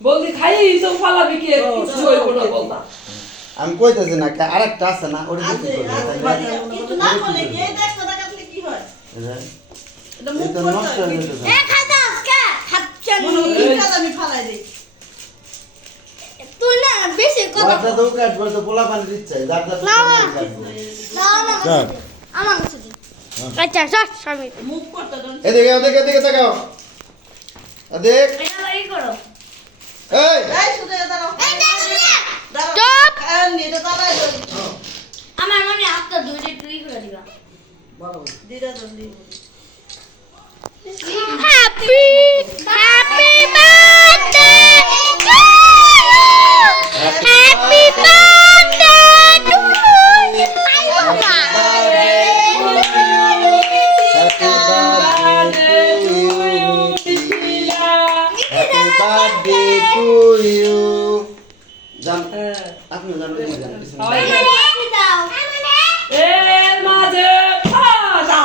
বলদি খাই তো ফালাবি কি কিছু হইব না বলতা আমি কইতেছি না আরেকটা আছে না ওটা কি কিন্তু না বলে কি এই 100 টাকা দিলে কি হয় এটা মুখ এটা নষ্ট হয়ে যেতে এ খাদা কা হাতছানি আমি ফালাই দেই তুই না বেশি কথা ওটা তো কাটবে তো পোলা পানি দিচ্ছে যার যার না আমার কাছে দিন আচ্ছা সব স্বামী মুখ করতে দেন এদিকে এদিকে এদিকে তাকাও দেখ এটা লাগি করো এই এই শুধু দাঁড়াও স্টপ নিতে দাঁড়াই ধরি আমার মনে আপটা দুইটা টুই করে দিবা দিদা জলদি happy happy birthday happy birthday to happy birthday to you জান আপনি জানেন ইউ দাও এর মাঝে ফাটা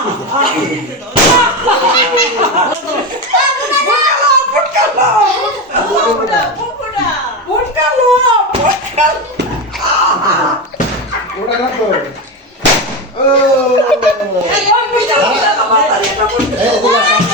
ফুটকালো ওটা রাখো ও এই পিঠা পিঠা মাথা এটা এই